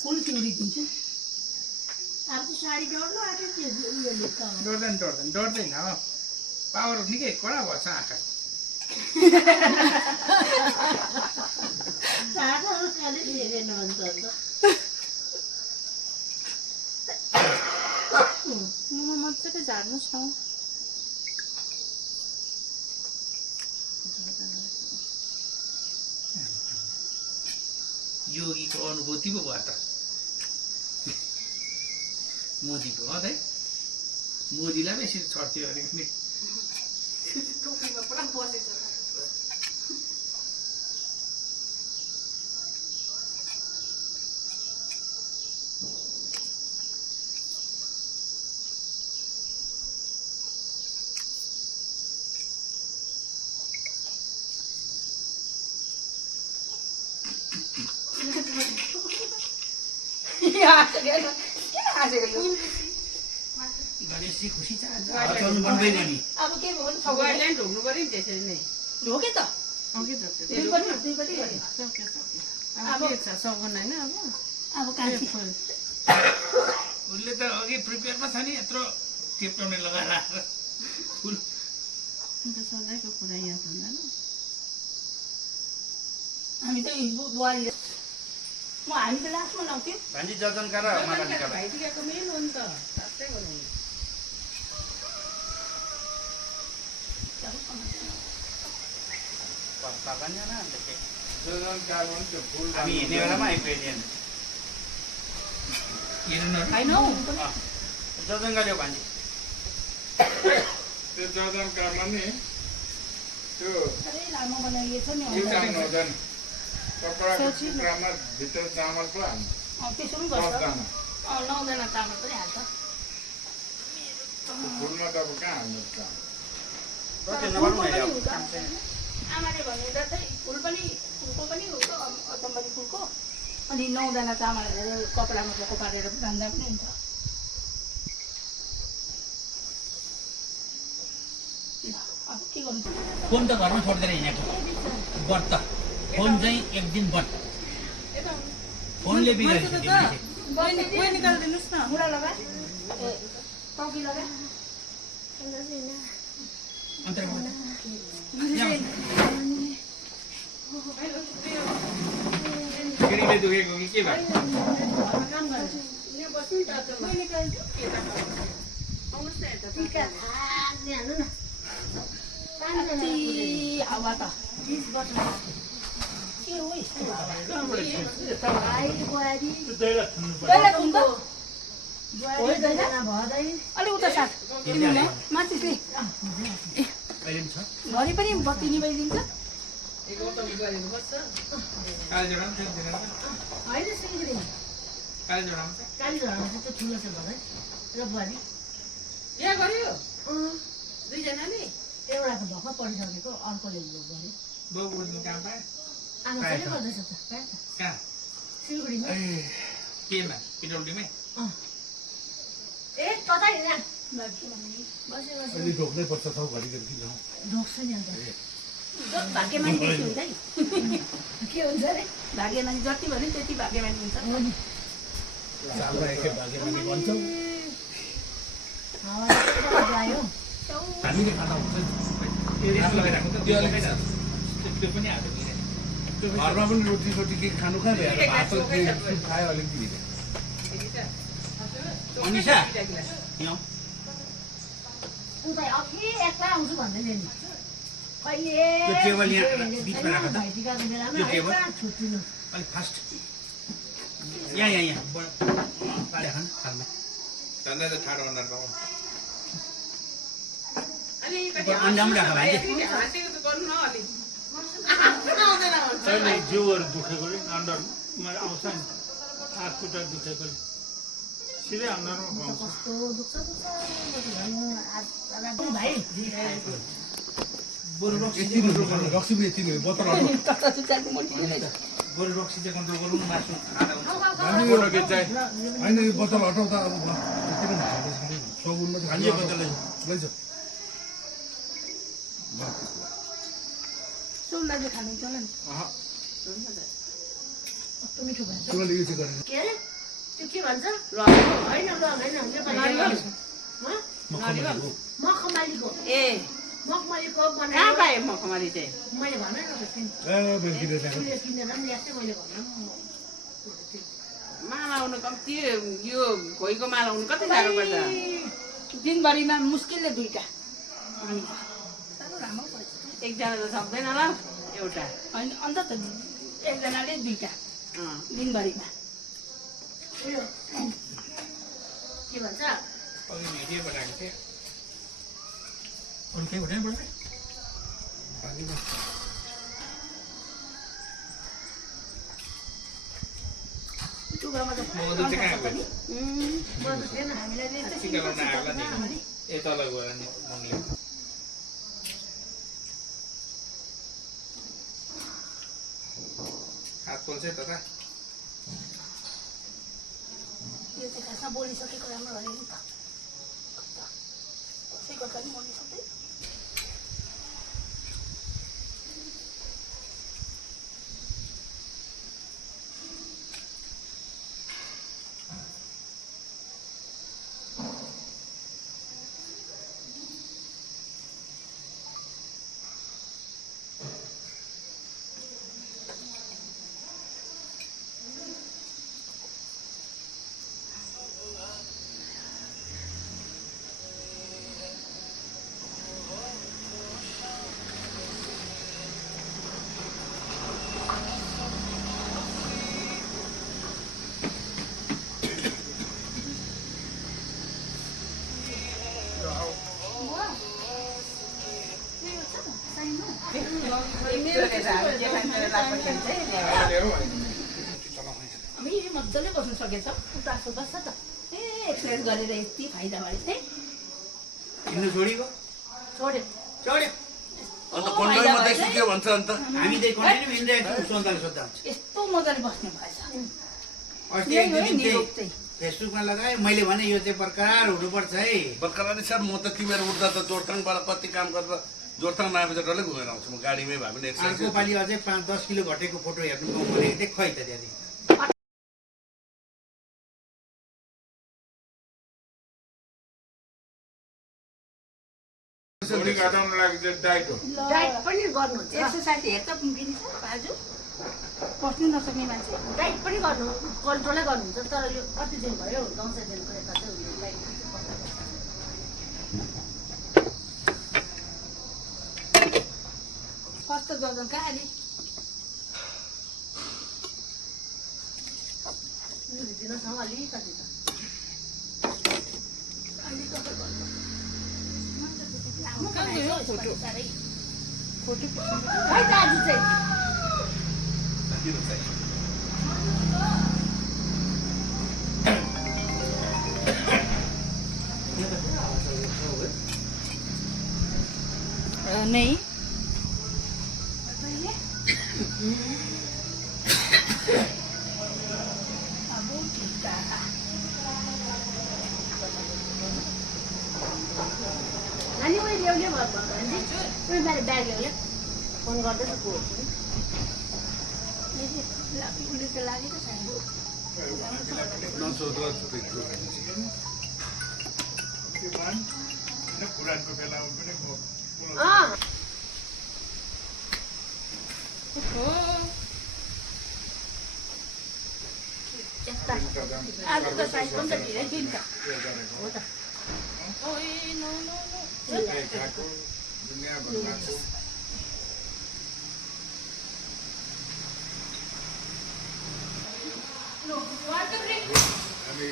फुल सिउरी दिन्छु अब त साडी डढ्नु आँट्यो त्यो उयोले त डढ्दैन पावर निकै कडा भएछ आँखा साधारण खाले हेरेन भन्छ अन्त म मजाले झार्नुहोस् न योगीको अनुभूति पो भयो त मोदीको है मोदीलाई बेसी छर्थ्यो अरे टोपीमा पुरा बसेछ गणेशजी खुसी छ चल्नु बन्दैन नि अब के भयो नि गाइडलाइन ढोक्नु पर्यो नि त्यसरी नै ढोके त अघि दुईपट्टि गरे सक्यो अब के छ सगन हैन अब कान्छी उसले त अघि प्रिपेयरमा छ नि यत्रो टिप्टाउने लगाएर फुल अन्त सधैँको कुरा याद हुँदैन हामी त बुहारी हामी त लास्टमा लाउँथ्यौँ भान्जी जजनका र मालानिका भाइटिकाको मेन हो नि त साँच्चै गर्नु हामी हिँड्ने बेलामा आइपुग्यो जजनका ल्याऊ भान्जी त्यो जजन काममा नि त्यो अरे लामो बनाइएको छ नि एउटा नजन कपडाको टुक्रामा भित्र चामल पो हाल्नु त्यसो पनि गर्छ 10 जना 9 जना चामल पनि हाल्छ फुलमा त अब कहाँ हाल्नु आमाले भनेर चाहिँ फुलको पनि हुन्छ अचम्बरी फुलको अनि 9 जना चामल हालेर कपडामा बोको पारेर बाँध्दा पनि हुन्छ अब के गर्नु फोन त घरमा छोड्दैन हिँडेको व्रत फोन चाहिँ एक दिन बन्द फोनले बिगारेको कोही निकालिदिनुहोस् न मुला लगा टोपी लगा किरीले दुखेको कि के भयो काम गर्छ यहाँ बस्नु नि त कोही निकालिदियो के त आउनुहोस् न यता टिका थाल्ने हाल्नु न हावा त 20 वर्ष के हो यस्तो भाइ बुहारी दैला थुन्को अलि उता साथ माथि अहिले पनि छ घरि पनि बत्ती निभाइदिन्छ एक गौतम गरेको बस्छ कालीझोडामा छ होइन सिलगढी कालीझोडामा छ कालीझोडामा चाहिँ त्यो ठुलो छ भन र बुहारी बिहा गर्यो दुईजना नि एउटा त भर्खर पढिसकेको अर्कोले गऱ्यो बाउ बुझ्नु काम पायो आमा चाहिँ गर्दैछ त कहाँ त कहाँ सिलगढीमा केमा पिटौलीमै ए कतै यहाँ बसे अहिले ढोक्नै पर्छ त घरिघरि किन ढोक्छ नि अन्त भाग्यमानी त्यति हुन्छ नि के हुन्छ अरे भाग्यमानी जति भन्यो त्यति भाग्यमानी हुन्छ हो नि सालमा एकखेप भाग्यमानी भन्छौँ आयो हामीले खाना हुन्छ त्यो अलिकति त्यो पनि हाल्यो घरमा पनि रोटी सोटी के खानु कहाँ भ्याएर भात खायो अलिकति अनिसा यहाँ उता अघि एक्ला आउँछु भन्दै थियो नि कहिले त्यो टेबल यहाँ बिचमा राख त भाइटिकाको बेलामा यो टेबल एक्ला छुट्टिनु अलिक फास्ट यहाँ पाडे खानु थालमा झन्डै त ठाडो अनुहार पाउनु अलिकति अन्डाम राख भाइ हाँसेको त गर्नु न अलि अहिले जिउहरू दुखेकोले अन्डरमा आउँछ नि हात खुट्टा दुखेकोले सिधै अनुहारमा पाउँछ कस्तो दुख्छ भाइ बरु रक्सी यति बोतल बरु रक्सी चाहिँ कन्ट्रोल गरौँ मासु खाँदा हुन्छ होइन यो बोतल हटाउँदा अब सगुनमा लैछ सोमबार खानुहुन्छ होला नि कस्तो मिठो भन्छ तिमीले यो चाहिँ गरेन के अरे त्यो के भन्छ ल होइन नेपाली मखमलीको ए मखमलीको कहाँ बनाएर पाएँ मखमली चाहिँ मैले भने नि त बेलुकी ल्याएको किनेर पनि ल्याएको मैले भन्नु माला आउनु कम्ती यो खोइको माला आउनु कति साह्रो पर्छ दिनभरिमा मुस्किलले 2टा अनि साह्रो राम्रो पर्छ एकजना त सक्दैन होला एउटा होइन अन्त त एकजनाले 2टा अँ दिनभरिमा उयो के भन्छ अघि भिडियो बनाएको थिएँ अरू केही हुँदैन बोल्ने टुक्रामा त मधु चाहिँ कहाँ गयो म त थिएन हामीलाई नि यस्तो टिका लाउन आएको नि ए तल गएर नि मङ्गले हात पोल्छ त यो चाहिँ खासमा बोलिसकेको राम्रो अरे नि त कसैको पनि बोलिसक्दै हामी मजाले बस्नु सकेछ उतासो बस्छ त ए एक्सर्साइज गरेर यति फाइदा भयो चाहिँ हिँड्नु छोडेको छोड्यो छोड्यो अन्त कन्ट्रोल मात्रै सिक्यो भन्छ अन्त हामी चाहिँ कन्टिन्यू हिँडिरहेको छौँ सन्ताले सोद्धा हुन्छ यस्तो मजाले बस्ने भएछ अस्ति यही एक हो दुई दिन निरोग चाहिँ चाहिँ फेसबुकमा लगाएँ मैले भने यो चाहिँ बरकरार हुनुपर्छ है बर्खरानी सर म त तिमीहरू उठ्दा त जोरथाङबाट कति काम गरेर जोरथाङ नआएपछि डल्लै घुमेर आउँछु म गाडीमै भए पनि अर्को एक्सर्साइज पालि अझै 5-10 किलो घटेको फोटो हेर्नु पाउँ भने चाहिँ खै त त्यहाँदेखि भोलि घटाउन लागि चाहिँ डाइट हो डाइट पनि गर्नुहुन्छ एक्सर्साइज हेर्दा बिर्छ बाजु बस्नु नसक्ने मान्छे डाइट पनि गर्नु कन्ट्रोलै गर्नुहुन्छ तर यो कति दिन भयो 10 दिनको यता चाहिँ हुन्छ डाइट कस्तो गर्दा कहाँ अरे दिनसँग अलिकति त अहिले तपाईँ गर्नु लामो बनाएको यसपालि साह्रै खै त आज चाहिँ नहीं नानी मैले ल्याउने भयो भने उयो मेरो ब्याग ल्याउने फोन गर्दैछ को उसले त लागेको छैन पुरानको बेलामा पनि आज त साइज पनि त धेरै दिन त हो त दुनियाँ भन्नाको वाटर ब्रेक हामी